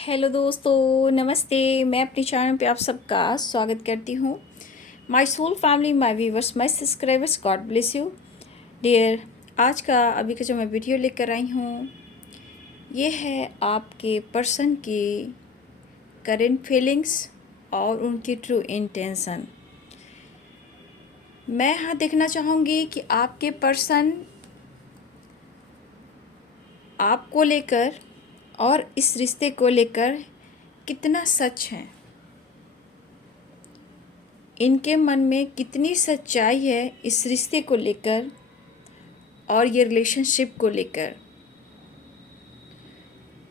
Hello दोस्तों, नमस्ते। मैं अपने चैनल पे आप सबका स्वागत करती हूँ। My soul family, my viewers, my subscribers, God bless you dear. आज का अभी का जो मैं वीडियो लेकर आई हूँ, ये है आपके पर्सन की करेंट फीलिंग्स और उनकी ट्रू इंटेंशन। मैं यहाँ देखना चाहूँगी कि आपके पर्सन आपको लेकर और इस रिश्ते को लेकर कितना सच है, इनके मन में कितनी सच्चाई है इस रिश्ते को लेकर और ये रिलेशनशिप को लेकर।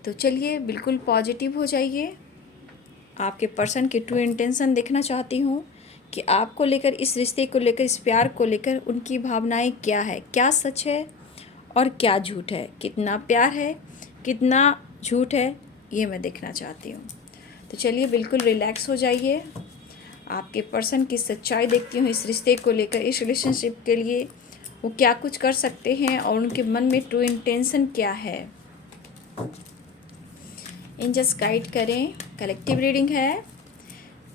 तो चलिए बिल्कुल पॉजिटिव हो जाइए। आपके पर्सन की ट्रू इंटेंशन देखना चाहती हूँ कि आपको लेकर, इस रिश्ते को लेकर, इस प्यार को लेकर उनकी भावनाएं क्या है, क्या सच है और क्या झूठ है, कितना प्यार है, कितना झूठ है, ये मैं देखना चाहती हूँ। तो चलिए बिल्कुल रिलैक्स हो जाइए। आपके पर्सन की सच्चाई देखती हूँ इस रिश्ते को लेकर, इस रिलेशनशिप के लिए वो क्या कुछ कर सकते हैं और उनके मन में ट्रू इंटेंशन क्या है। एंजल्स गाइड करें, कलेक्टिव रीडिंग है।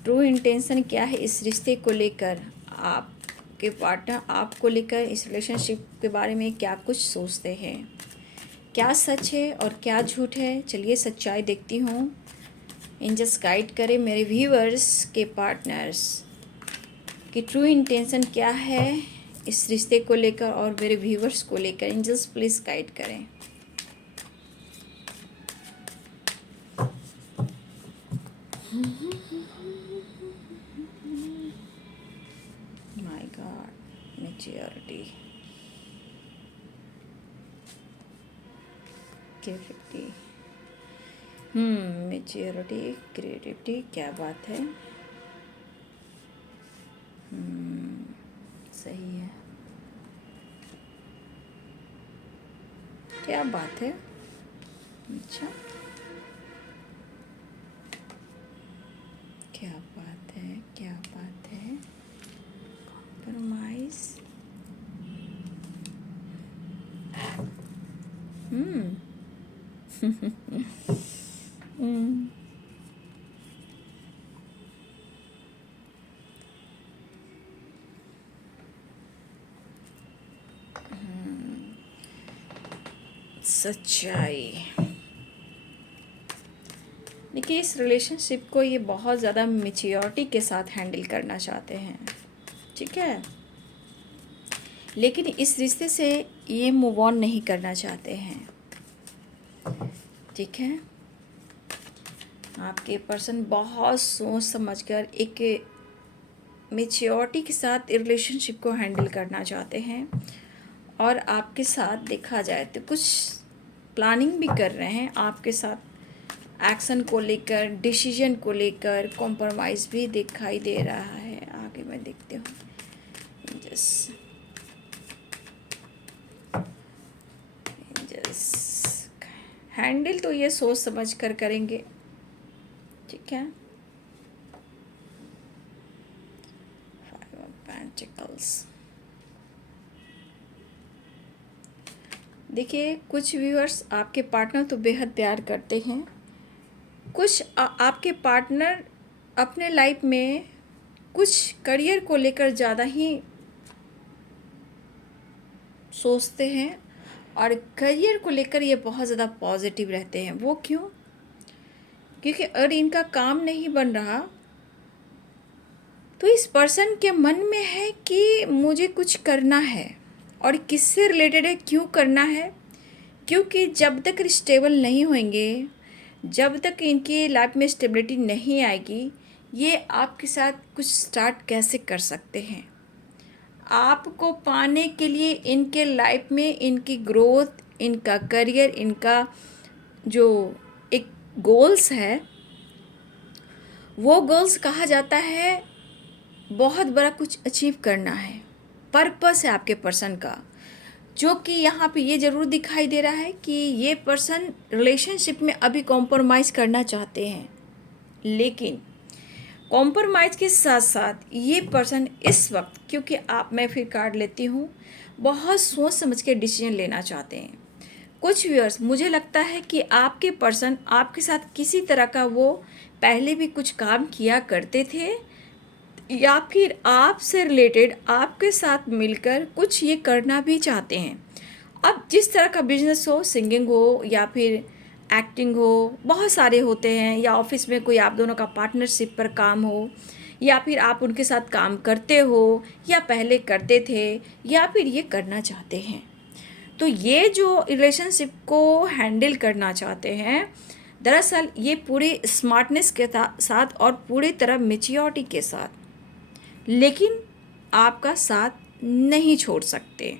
ट्रू इंटेंशन क्या है इस रिश्ते को लेकर, आपके पार्टनर आपको लेकर इस रिलेशनशिप के बारे में क्या कुछ सोचते हैं, क्या सच है और क्या झूठ है। चलिए सच्चाई देखती हूँ। एंजल्स गाइड करें मेरे व्यूअर्स के पार्टनर्स कि ट्रू इंटेंशन क्या है इस रिश्ते को लेकर और मेरे व्यूवर्स को लेकर। एंजल्स प्लीज़ गाइड करें। My God, maturity, creativity, maturity, creativity, क्या बात है। सही है, क्या बात है। अच्छा, क्या बात है, क्या बात है। कॉम्प्रोमाइज, सच्चाई। देखिए, इस रिलेशनशिप को ये बहुत ज़्यादा मैच्योरिटी के साथ हैंडल करना चाहते हैं, ठीक है, लेकिन इस रिश्ते से ये मूव ऑन नहीं करना चाहते हैं, ठीक है। आपके पर्सन बहुत सोच समझकर एक मैच्योरिटी के साथ रिलेशनशिप को हैंडल करना चाहते हैं और आपके साथ देखा जाए तो कुछ प्लानिंग भी कर रहे हैं आपके साथ, एक्शन को लेकर, डिसीजन को लेकर कॉम्प्रोमाइज़ भी दिखाई दे रहा है। आगे मैं देखती हूँ। हैंडल तो ये सोच समझ कर करेंगे, ठीक है। 5 of Pentacles। देखिए, कुछ व्यूअर्स आपके पार्टनर तो बेहद प्यार करते हैं, कुछ आपके पार्टनर अपने लाइफ में कुछ करियर को लेकर ज़्यादा ही सोचते हैं और करियर को लेकर ये बहुत ज़्यादा पॉजिटिव रहते हैं। वो क्यों? क्योंकि अगर इनका काम नहीं बन रहा तो इस पर्सन के मन में है कि मुझे कुछ करना है, और किससे रिलेटेड है, क्यों करना है। क्योंकि जब तक स्टेबल नहीं होंगे, जब तक इनकी लाइफ में स्टेबिलिटी नहीं आएगी, ये आपके साथ कुछ स्टार्ट कैसे कर सकते हैं। आपको पाने के लिए इनके लाइफ में इनकी ग्रोथ, इनका करियर, इनका जो एक गोल्स है, वो गोल्स कहा जाता है बहुत बड़ा कुछ अचीव करना है, पर्पस है आपके पर्सन का, जो कि यहाँ पे ये ज़रूर दिखाई दे रहा है कि ये पर्सन रिलेशनशिप में अभी कॉम्प्रोमाइज़ करना चाहते हैं, लेकिन कॉम्प्रोमाइज़ के साथ साथ ये पर्सन इस वक्त, क्योंकि मैं फिर कार्ड लेती हूँ, बहुत सोच समझ के डिसीजन लेना चाहते हैं। कुछ व्यूअर्स, मुझे लगता है कि आपके पर्सन आपके साथ किसी तरह का वो पहले भी कुछ काम किया करते थे, या फिर आपसे रिलेटेड आपके साथ मिलकर कुछ ये करना भी चाहते हैं। अब जिस तरह का बिजनेस हो, सिंगिंग हो या फिर एक्टिंग हो, बहुत सारे होते हैं, या ऑफिस में कोई आप दोनों का पार्टनरशिप पर काम हो, या फिर आप उनके साथ काम करते हो, या पहले करते थे, या फिर ये करना चाहते हैं। तो ये जो रिलेशनशिप को हैंडल करना चाहते हैं, दरअसल ये पूरे स्मार्टनेस के साथ और पूरी तरह मेच्योरिटी के साथ, लेकिन आपका साथ नहीं छोड़ सकते।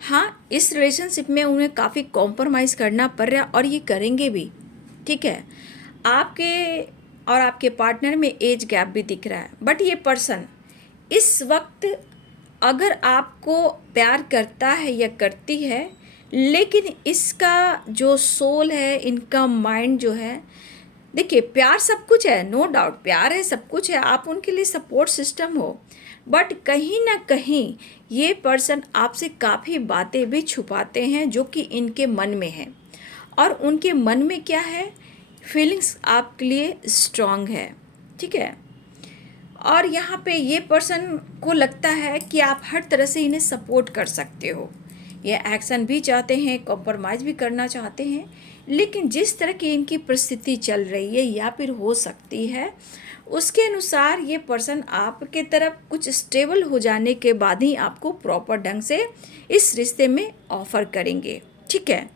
हाँ, इस रिलेशनशिप में उन्हें काफ़ी कॉम्प्रोमाइज़ करना पड़ रहा है और ये करेंगे भी, ठीक है। आपके और आपके पार्टनर में एज गैप भी दिख रहा है, बट ये पर्सन इस वक्त अगर आपको प्यार करता है या करती है, लेकिन इसका जो सोल है, इनका माइंड जो है, देखिए प्यार सब कुछ है, नो डाउट प्यार है, सब कुछ है, आप उनके लिए सपोर्ट सिस्टम हो, बट कहीं ना कहीं ये पर्सन आपसे काफ़ी बातें भी छुपाते हैं जो कि इनके मन में है। और उनके मन में क्या है, फीलिंग्स आपके लिए स्ट्रांग है, ठीक है। और यहाँ पे ये पर्सन को लगता है कि आप हर तरह से इन्हें सपोर्ट कर सकते हो, ये एक्शन भी चाहते हैं, कॉम्प्रोमाइज़ भी करना चाहते हैं, लेकिन जिस तरह की इनकी परिस्थिति चल रही है या फिर हो सकती है, उसके अनुसार ये पर्सन आपके तरफ कुछ स्टेबल हो जाने के बाद ही आपको प्रॉपर ढंग से इस रिश्ते में ऑफ़र करेंगे, ठीक है।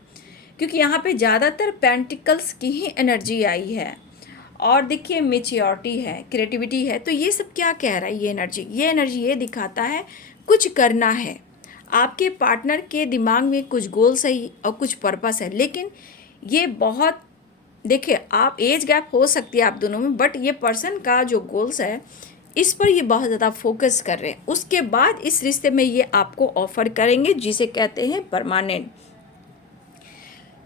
क्योंकि यहाँ पे ज़्यादातर पेंटिकल्स की ही एनर्जी आई है, और देखिए मेच्योरिटी है, क्रिएटिविटी है, तो ये सब क्या कह रहा है, ये एनर्जी ये दिखाता है कुछ करना है। आपके पार्टनर के दिमाग में कुछ गोल्स है और कुछ पर्पस है, लेकिन ये बहुत, देखिए आप एज गैप हो सकती है आप दोनों में, बट ये पर्सन का जो गोल्स है इस पर ये बहुत ज़्यादा फोकस कर रहे हैं। उसके बाद इस रिश्ते में ये आपको ऑफ़र करेंगे, जिसे कहते हैं परमानेंट।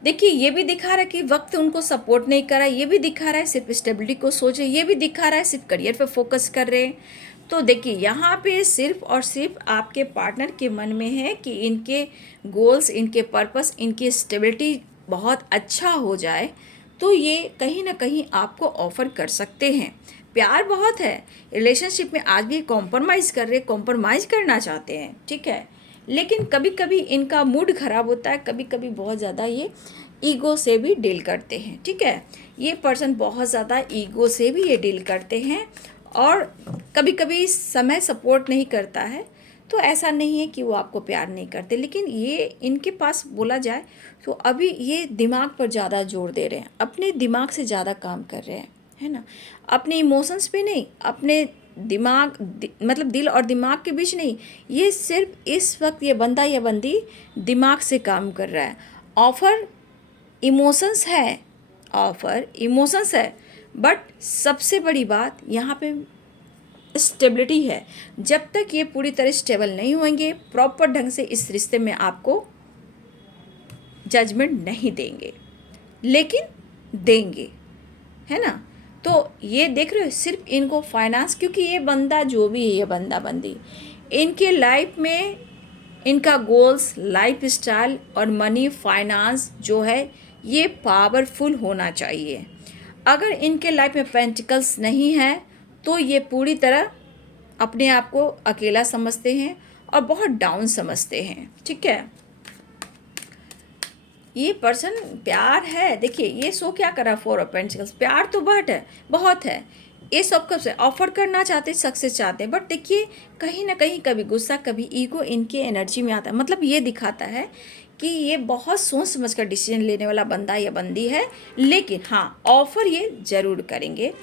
देखिए ये भी दिखा रहा है कि वक्त उनको सपोर्ट नहीं कर रहा है, ये भी दिखा रहा है सिर्फ स्टेबिलिटी को सोच रहे, ये भी दिखा रहा है सिर्फ करियर पे फोकस कर रहे हैं। तो देखिए यहाँ पे सिर्फ और सिर्फ आपके पार्टनर के मन में है कि इनके गोल्स, इनके पर्पस, इनकी स्टेबिलिटी बहुत अच्छा हो जाए, तो ये कहीं ना कहीं आपको ऑफ़र कर सकते हैं। प्यार बहुत है रिलेशनशिप में, आज भी कॉम्प्रोमाइज़ कर रहे, कॉम्प्रोमाइज़ करना चाहते हैं, ठीक है। लेकिन कभी कभी इनका मूड ख़राब होता है, कभी कभी बहुत ज़्यादा ये ईगो से भी डील करते हैं, ठीक है। ये पर्सन बहुत ज़्यादा ईगो से भी ये डील करते हैं, और कभी कभी समय सपोर्ट नहीं करता है, तो ऐसा नहीं है कि वो आपको प्यार नहीं करते, लेकिन ये इनके पास बोला जाए तो अभी ये दिमाग पर ज़्यादा जोर दे रहे हैं, अपने दिमाग से ज़्यादा काम कर रहे हैं, है ना। अपने इमोशंस पे नहीं, अपने मतलब दिल और दिमाग के बीच नहीं, ये सिर्फ इस वक्त ये बंदा या बंदी दिमाग से काम कर रहा है। ऑफ़र इमोशंस है, ऑफ़र इमोशंस है, बट सबसे बड़ी बात यहाँ पे स्टेबिलिटी है। जब तक ये पूरी तरह स्टेबल नहीं होंगे, प्रॉपर ढंग से इस रिश्ते में आपको जजमेंट नहीं देंगे, लेकिन देंगे, है ना। तो ये देख रहे हो, सिर्फ इनको फाइनेंस, क्योंकि ये बंदा जो भी है, ये बंदा बंदी इनके लाइफ में, इनका गोल्स, लाइफ स्टाइल और मनी फाइनेंस जो है ये पावरफुल होना चाहिए। अगर इनके लाइफ में पेंटिकल्स नहीं है तो ये पूरी तरह अपने आप को अकेला समझते हैं और बहुत डाउन समझते हैं, ठीक है। ये पर्सन प्यार है, देखिए ये शो क्या करा, 4 ऑफ पेंटिकल्स, प्यार तो बहुत है। ये सब कब से ऑफर करना चाहते, सक्सेस चाहते हैं, बट देखिए कहीं ना कहीं कभी गुस्सा, कभी ईगो इनके एनर्जी में आता है। मतलब ये दिखाता है कि ये बहुत सोच समझ कर डिसीजन लेने वाला बंदा या बंदी है, लेकिन हाँ ऑफर ये ज़रूर करेंगे।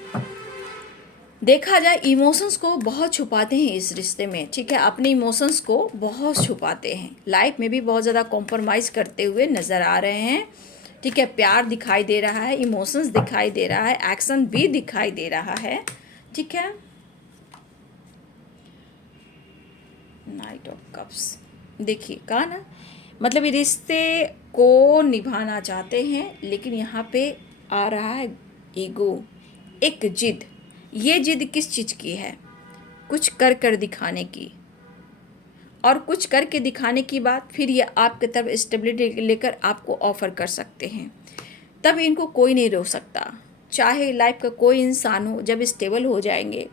देखा जाए इमोशंस को बहुत छुपाते हैं इस रिश्ते में, ठीक है, अपने इमोशंस को बहुत छुपाते हैं, लाइफ में भी बहुत ज़्यादा कॉम्प्रोमाइज़ करते हुए नज़र आ रहे हैं, ठीक है। प्यार दिखाई दे रहा है, इमोशंस दिखाई दे रहा है, एक्शन भी दिखाई दे रहा है, ठीक है। नाइट ऑफ कप्स, देखिए कहा ना, मतलब ये रिश्ते को निभाना चाहते हैं, लेकिन यहाँ पे आ रहा है ईगो, एक जिद। ये जिद किस चीज़ की है, कुछ कर कर दिखाने की। और कुछ करके दिखाने की बात, फिर ये आपके तरफ स्टेबिलिटी लेकर आपको ऑफ़र कर सकते हैं। तब इनको कोई नहीं रोक सकता, चाहे लाइफ का कोई इंसान हो। जब स्टेबल हो जाएंगे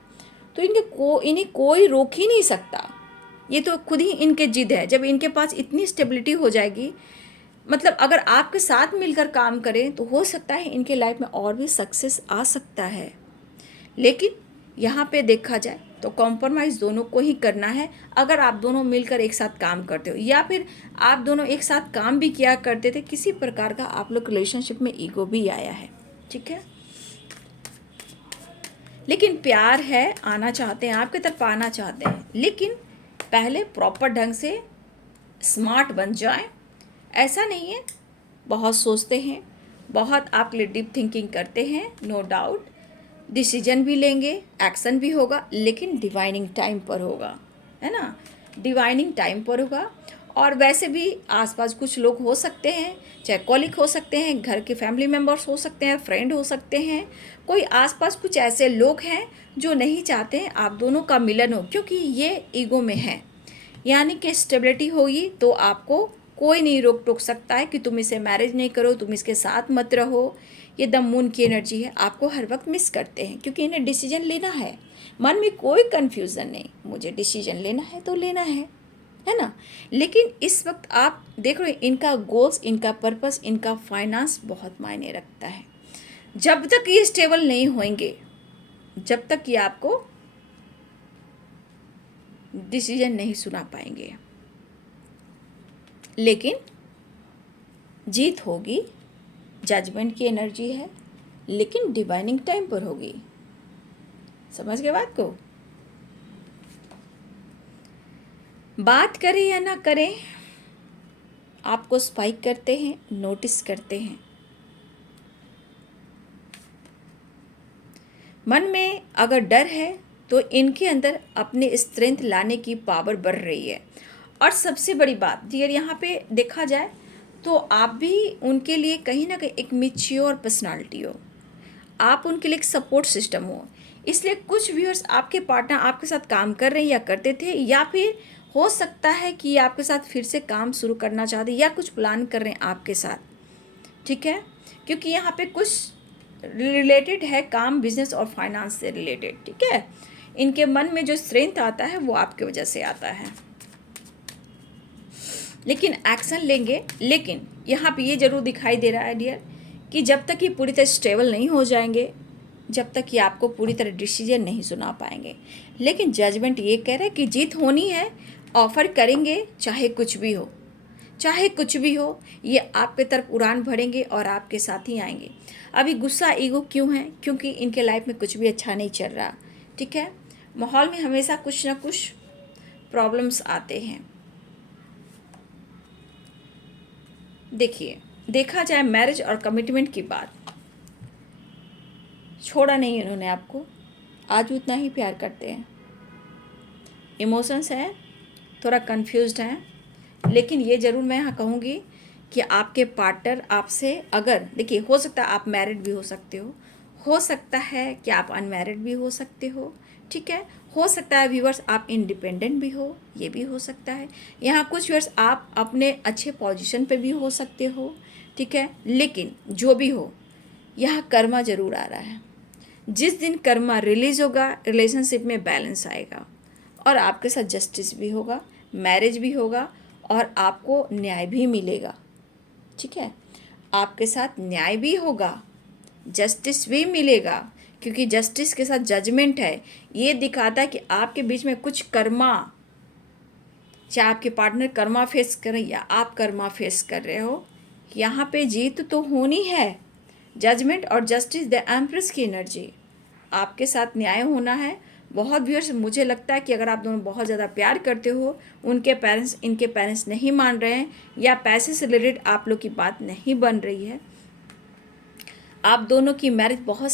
तो इन्हें कोई रोक ही नहीं सकता। ये तो खुद ही इनके जिद है। जब इनके पास इतनी स्टेबिलिटी हो जाएगी, मतलब अगर आपके साथ मिलकर काम करें तो हो सकता है इनके लाइफ में और भी सक्सेस आ सकता है। लेकिन यहाँ पे देखा जाए तो कॉम्प्रोमाइज़ दोनों को ही करना है। अगर आप दोनों मिलकर एक साथ काम करते हो, या फिर आप दोनों एक साथ काम भी किया करते थे, किसी प्रकार का आप लोग रिलेशनशिप में ईगो भी आया है, ठीक है। लेकिन प्यार है, आना चाहते हैं, आपकी तरफ आना चाहते हैं, लेकिन पहले प्रॉपर ढंग से स्मार्ट बन जाएं। ऐसा नहीं है, बहुत सोचते हैं, बहुत आपके लिए डीप थिंकिंग करते हैं, नो डाउट। डिसीजन भी लेंगे, एक्शन भी होगा, लेकिन डिवाइनिंग टाइम पर होगा, है ना। डिवाइनिंग टाइम पर होगा। और वैसे भी आसपास कुछ लोग हो सकते हैं, चाहे कॉलिग हो सकते हैं, घर के फैमिली मेम्बर्स हो सकते हैं, फ्रेंड हो सकते हैं, कोई आसपास कुछ ऐसे लोग हैं जो नहीं चाहते हैं आप दोनों का मिलन हो, क्योंकि ये ईगो में है। यानी कि स्टेबिलिटी होगी तो आपको कोई नहीं रोक टोक सकता है कि तुम इसे मैरिज नहीं करो, तुम इसके साथ मत रहो। ये द मून की एनर्जी है, आपको हर वक्त मिस करते हैं, क्योंकि इन्हें डिसीजन लेना है। मन में कोई कन्फ्यूज़न नहीं, मुझे डिसीजन लेना है तो लेना है ना। लेकिन इस वक्त आप देख रहे हो, इनका गोल्स, इनका पर्पस, इनका फाइनेंस बहुत मायने रखता है। जब तक ये स्टेबल नहीं होंगे, जब तक ये आपको डिसीजन नहीं सुना पाएंगे। लेकिन जीत होगी, जजमेंट की एनर्जी है, लेकिन डिवाइनिंग टाइम पर होगी। समझ गए बात को। बात करें या ना करें, आपको स्पाइक करते हैं, नोटिस करते हैं। मन में अगर डर है तो इनके अंदर अपने स्ट्रेंथ लाने की पावर बढ़ रही है। और सबसे बड़ी बात, अगर यहाँ पे देखा जाए तो आप भी उनके लिए कहीं ना कहीं एक मैच्योर पर्सनालिटी हो, आप उनके लिए एक सपोर्ट सिस्टम हो। इसलिए कुछ व्यूअर्स आपके पार्टनर आपके साथ काम कर रहे हैं या करते थे, या फिर हो सकता है कि आपके साथ फिर से काम शुरू करना चाहते या कुछ प्लान कर रहे हैं आपके साथ, ठीक है। क्योंकि यहाँ पे कुछ रिलेटेड है काम, बिजनेस और फाइनेंस से रिलेटेड, ठीक है। इनके मन में जो स्ट्रेंथ आता है वो आपकी वजह से आता है, लेकिन एक्शन लेंगे। लेकिन यहाँ पे ये ज़रूर दिखाई दे रहा है डियर, कि जब तक ये पूरी तरह स्टेबल नहीं हो जाएंगे, जब तक ये आपको पूरी तरह डिसीजन नहीं सुना पाएंगे। लेकिन जजमेंट ये कह रहा है कि जीत होनी है, ऑफ़र करेंगे, चाहे कुछ भी हो, चाहे कुछ भी हो, ये आपके तरफ उड़ान भरेंगे और आपके साथ ही आएंगे। अभी गुस्सा, ईगो क्यों है? क्योंकि इनके लाइफ में कुछ भी अच्छा नहीं चल रहा, ठीक है। माहौल में हमेशा कुछ ना कुछ प्रॉब्लम्स आते हैं। देखिए, देखा जाए मैरिज और कमिटमेंट की बात, छोड़ा नहीं इन्होंने आपको, आज उतना ही प्यार करते हैं। इमोशंस हैं, थोड़ा कंफ्यूज्ड हैं, लेकिन ये ज़रूर मैं यहाँ कहूँगी कि आपके पार्टनर आपसे, अगर देखिए, हो सकता है आप मैरिड भी हो सकता है कि आप अनमैरिड भी हो सकते हो, ठीक है। हो सकता है व्यूअर्स आप इंडिपेंडेंट भी हो, ये भी हो सकता है। यहाँ कुछ व्यूअर्स आप अपने अच्छे पोजीशन पे भी हो सकते हो, ठीक है। लेकिन जो भी हो, यहाँ कर्मा ज़रूर आ रहा है। जिस दिन कर्मा रिलीज़ होगा, रिलेशनशिप में बैलेंस आएगा और आपके साथ जस्टिस भी होगा, मैरिज भी होगा और आपको न्याय भी मिलेगा, ठीक है। आपके साथ न्याय भी होगा, जस्टिस भी मिलेगा, क्योंकि जस्टिस के साथ जजमेंट है। ये दिखाता है कि आपके बीच में कुछ कर्मा, चाहे आपके पार्टनर कर्मा फेस करें या आप कर्मा फेस कर रहे हो, यहाँ पे जीत तो होनी है। जजमेंट और जस्टिस, द एम्प्रेस की एनर्जी, आपके साथ न्याय होना है। बहुत व्यूअर्स, मुझे लगता है कि अगर आप दोनों बहुत ज़्यादा प्यार करते हो, उनके पेरेंट्स, इनके पेरेंट्स नहीं मान रहे हैं, या पैसे से रिलेटेड आप लोग की बात नहीं बन रही है, आप दोनों की मैरिज बहुत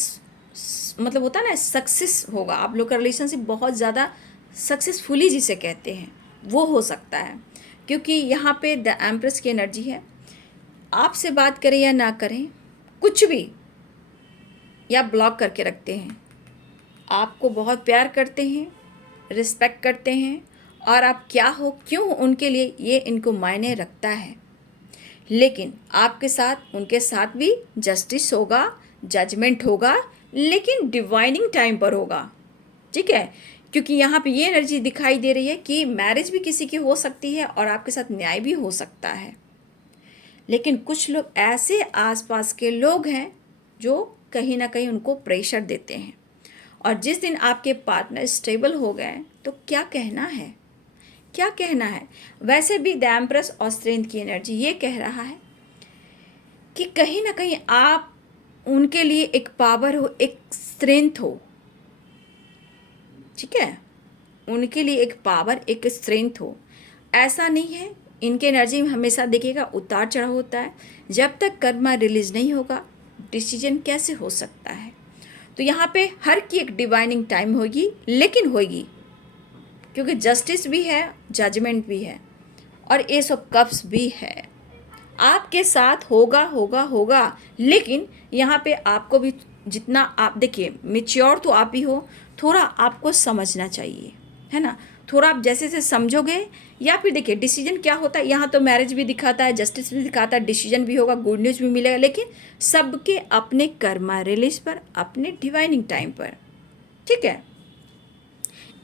मतलब होता है ना, सक्सेस होगा, आप लोग का रिलेशनशिप बहुत ज़्यादा सक्सेसफुली जिसे कहते हैं वो हो सकता है। क्योंकि यहाँ पे द एम्प्रेस की एनर्जी है। आपसे बात करें या ना करें, कुछ भी, या ब्लॉक करके रखते हैं, आपको बहुत प्यार करते हैं, रिस्पेक्ट करते हैं और आप क्या हो, क्यों हो उनके लिए, ये इनको मायने रखता है। लेकिन आपके साथ, उनके साथ भी जस्टिस होगा, जजमेंट होगा, लेकिन डिवाइनिंग टाइम पर होगा। ठीक है, क्योंकि यहाँ पे ये एनर्जी दिखाई दे रही है कि मैरिज भी किसी की हो सकती है और आपके साथ न्याय भी हो सकता है। लेकिन कुछ लोग ऐसे आसपास के लोग हैं जो कहीं ना कहीं उनको प्रेशर देते हैं, और जिस दिन आपके पार्टनर स्टेबल हो गए तो क्या कहना है, क्या कहना है। वैसे भी द एम्प्रेस और स्ट्रेंथ की एनर्जी ये कह रहा है कि कहीं ना कहीं आप उनके लिए एक पावर हो, एक स्ट्रेंथ हो। ठीक है, उनके लिए एक पावर, एक स्ट्रेंथ हो। ऐसा नहीं है, इनके एनर्जी में हमेशा देखिएगा उतार चढ़ाव होता है। जब तक कर्मा रिलीज नहीं होगा, डिसीजन कैसे हो सकता है। तो यहाँ पे हर की एक डिवाइनिंग टाइम होगी, लेकिन होगी, क्योंकि जस्टिस भी है, जजमेंट भी है, और एस ऑफ कप्स भी है। आपके साथ होगा होगा होगा, लेकिन यहाँ पे आपको भी, जितना आप देखिए मेच्योर तो आप ही हो, थोड़ा आपको समझना चाहिए, है ना। थोड़ा आप जैसे से समझोगे, या फिर देखिए डिसीजन क्या होता है, यहाँ तो मैरिज भी दिखाता है, जस्टिस भी दिखाता है, डिसीजन भी होगा, गुड न्यूज़ भी मिलेगा, लेकिन सबके अपने कर्मा रिलीज पर, अपने डिवाइनिंग टाइम पर। ठीक है,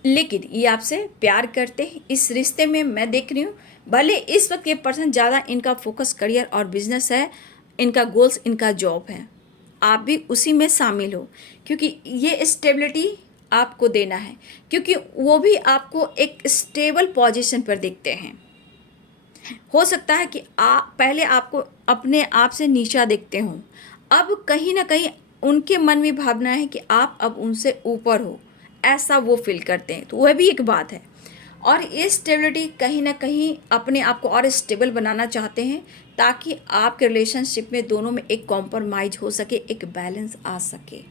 लेकिन ये आपसे प्यार करते हैं। इस रिश्ते में मैं देख रही हूँ, भले इस वक्त ये पर्सन ज़्यादा इनका फोकस करियर और बिजनेस है, इनका गोल्स, इनका जॉब है, आप भी उसी में शामिल हो, क्योंकि ये स्टेबिलिटी आपको देना है, क्योंकि वो भी आपको एक स्टेबल पोजीशन पर देखते हैं। हो सकता है कि आप पहले आपको अपने आप से नीचा देखते हों, अब कहीं ना कहीं उनके मन में भावना है कि आप अब उनसे ऊपर हो, ऐसा वो फील करते हैं, तो वह भी एक बात है। और ये स्टेबिलिटी कहीं ना कहीं अपने आप को और स्टेबल बनाना चाहते हैं, ताकि आपके रिलेशनशिप में दोनों में एक कॉम्प्रोमाइज हो सके, एक बैलेंस आ सके।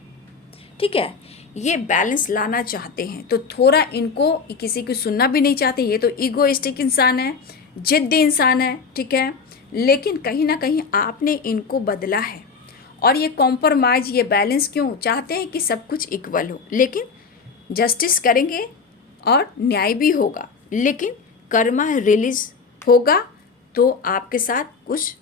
ठीक है, ये बैलेंस लाना चाहते हैं, तो थोड़ा इनको किसी की सुनना भी नहीं चाहते। ये तो ईगोइस्टिक इंसान है, जिद्दी इंसान है। ठीक है, लेकिन कहीं ना कहीं आपने इनको बदला है, और ये कॉम्प्रोमाइज, ये बैलेंस क्यों चाहते हैं कि सब कुछ इक्वल हो, लेकिन जस्टिस करेंगे और न्याय भी होगा, लेकिन कर्मा रिलीज होगा तो आपके साथ कुछ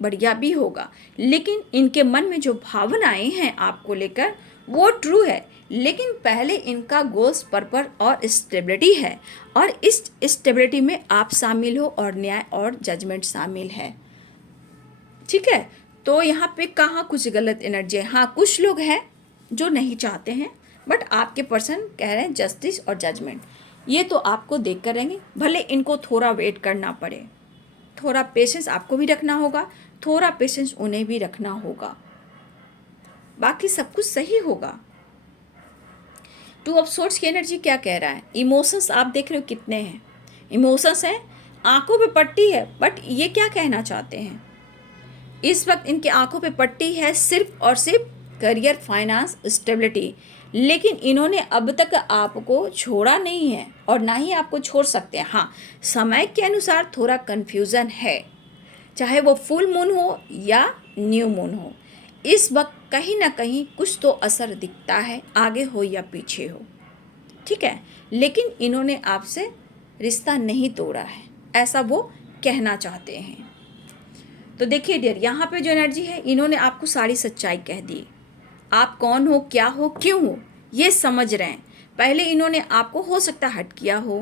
बढ़िया भी होगा। लेकिन इनके मन में जो भावनाएं हैं आपको लेकर, वो ट्रू है, लेकिन पहले इनका गोल्स, पर्पस और स्टेबिलिटी है, और इस स्टेबिलिटी में आप शामिल हो, और न्याय और जजमेंट शामिल है। ठीक है, तो यहाँ पे कहाँ कुछ गलत एनर्जी है। हाँ, कुछ लोग हैं जो नहीं चाहते हैं, बट आपके पर्सन कह रहे हैं जस्टिस और जजमेंट, ये तो आपको देख कर रहेंगे। भले इनको थोड़ा वेट करना पड़े, थोड़ा पेशेंस आपको भी रखना होगा, थोड़ा पेशेंस उन्हें भी रखना होगा, बाकी सब कुछ सही होगा। टू ऑफ सोर्ड्स की एनर्जी क्या कह रहा है, इमोशंस आप देख रहे हो कितने हैं, इमोशंस हैं, आंखों पे पट्टी है, बट ये क्या कहना चाहते हैं, इस वक्त इनकी आंखों पे पट्टी है सिर्फ और सिर्फ करियर, फाइनेंस, स्टेबिलिटी। लेकिन इन्होंने अब तक आपको छोड़ा नहीं है, और ना ही आपको छोड़ सकते हैं। हाँ, समय के अनुसार थोड़ा कन्फ्यूज़न है, चाहे वो फुल मून हो या न्यू मून हो, इस वक्त कहीं ना कहीं कुछ तो असर दिखता है, आगे हो या पीछे हो। ठीक है, लेकिन इन्होंने आपसे रिश्ता नहीं तोड़ा है, ऐसा वो कहना चाहते हैं। तो देखिए डियर, यहाँ पे जो एनर्जी है, इन्होंने आपको सारी सच्चाई कह दी। आप कौन हो, क्या हो, क्यों हो, ये समझ रहे हैं। पहले इन्होंने आपको हो सकता है हर्ट किया हो,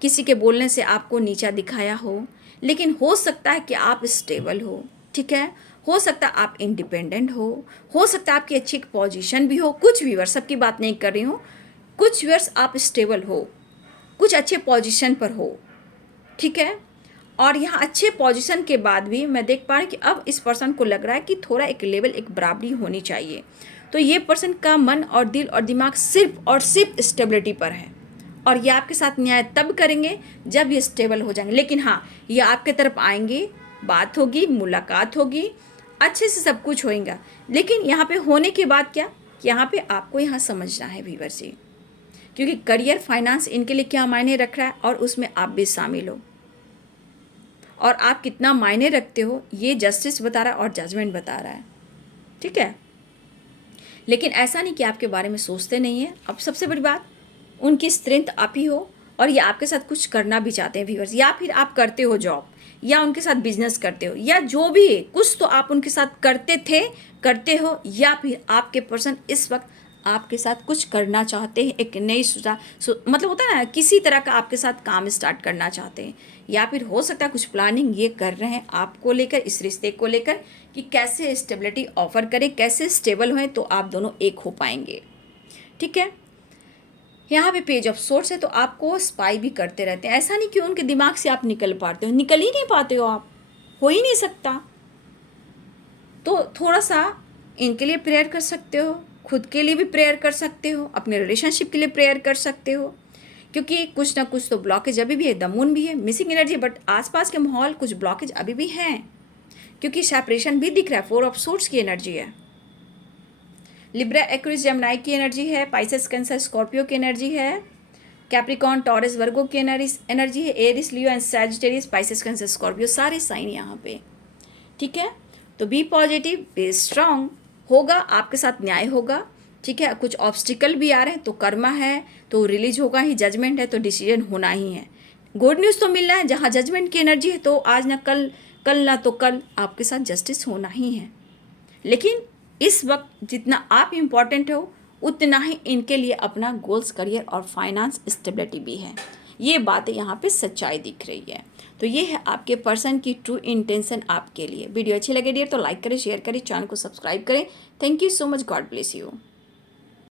किसी के बोलने से आपको नीचा दिखाया हो, लेकिन हो सकता है कि आप स्टेबल हो। ठीक है, हो सकता है आप इंडिपेंडेंट हो सकता है आपकी अच्छी पोजीशन भी हो, कुछ व्यूअर्स, सबकी बात नहीं कर रही हूँ, कुछ व्यूअर्स आप स्टेबल हो, कुछ अच्छे पोजीशन पर हो। ठीक है, और यहाँ अच्छे पोजीशन के बाद भी मैं देख पा रही कि अब इस पर्सन को लग रहा है कि थोड़ा एक लेवल, एक बराबरी होनी चाहिए। तो ये पर्सन का मन और दिल और दिमाग सिर्फ और सिर्फ स्टेबिलिटी पर है, और ये आपके साथ न्याय तब करेंगे जब ये स्टेबल हो जाएंगे। लेकिन हाँ, ये आपके तरफ आएंगे, बात होगी, मुलाकात होगी, अच्छे से सब कुछ होएगा। लेकिन यहाँ पे होने के बाद क्या, यहाँ पे आपको यहाँ समझना है व्यूअर्स जी, क्योंकि करियर, फाइनेंस इनके लिए क्या मायने रख रहा है, और उसमें आप भी शामिल हो, और आप कितना मायने रखते हो ये जस्टिस बता रहा है और जजमेंट बता रहा है। ठीक है, लेकिन ऐसा नहीं कि आपके बारे में सोचते नहीं है। अब सबसे बड़ी बात, उनकी स्ट्रेंथ आप ही हो, और ये आपके साथ कुछ करना भी चाहते हैं व्यूअर्स, या फिर आप करते हो जॉब या उनके साथ बिजनेस करते हो, या जो भी है कुछ तो आप उनके साथ करते थे, करते हो, या फिर आपके पर्सन इस वक्त आपके साथ कुछ करना चाहते हैं, एक नई मतलब होता है ना, किसी तरह का आपके साथ काम स्टार्ट करना चाहते हैं, या फिर हो सकता है कुछ प्लानिंग ये कर रहे हैं आपको लेकर, इस रिश्ते को लेकर कि कैसे स्टेबिलिटी ऑफर करें, कैसे स्टेबल हों तो आप दोनों एक हो पाएंगे। ठीक है, यहाँ पे पेज ऑफ सोर्स है, तो आपको स्पाई भी करते रहते हैं। ऐसा नहीं कि उनके दिमाग से आप निकल पाते हो, निकल ही नहीं पाते हो, आप हो ही नहीं सकता। तो थोड़ा सा इनके लिए प्रेयर कर सकते हो, खुद के लिए भी प्रेयर कर सकते हो, अपने रिलेशनशिप के लिए प्रेयर कर सकते हो, क्योंकि कुछ ना कुछ तो ब्लॉकेज अभी भी है। द मून भी है, मिसिंग एनर्जी, बट आसपास के माहौल कुछ ब्लॉकेज अभी भी हैं, क्योंकि सेपरेशन भी दिख रहा है। 4 ऑफ सोर्स की एनर्जी है, लिब्रा एक्वेरियस जेमिनी की एनर्जी है, पाइसेस कैंसर स्कॉर्पियो की एनर्जी है, कैप्रिकॉन टॉरस वर्गो की एनर्जी है, Aries Leo and Sagittarius Pisces cancer Scorpio, सारे साइन यहाँ पे। ठीक है, तो बी पॉजिटिव, बी स्ट्रांग, होगा आपके साथ न्याय होगा। ठीक है, कुछ ऑब्स्टिकल भी आ रहे हैं तो कर्मा है तो रिलीज होगा ही, जजमेंट है तो डिसीजन होना ही है। गुड न्यूज़ तो मिल रहा है, जहाँ जजमेंट की एनर्जी है तो आज ना कल, कल ना तो कल आपके साथ जस्टिस होना ही है। लेकिन इस वक्त जितना आप इम्पॉर्टेंट हो उतना ही इनके लिए अपना गोल्स, करियर और फाइनेंस स्टेबिलिटी भी है। ये बातें यहाँ पे सच्चाई दिख रही है। तो ये है आपके पर्सन की ट्रू इंटेंशन आपके लिए। वीडियो अच्छी लगे डियर तो लाइक करें, शेयर करें, चैनल को सब्सक्राइब करें। Thank you so much, God bless you.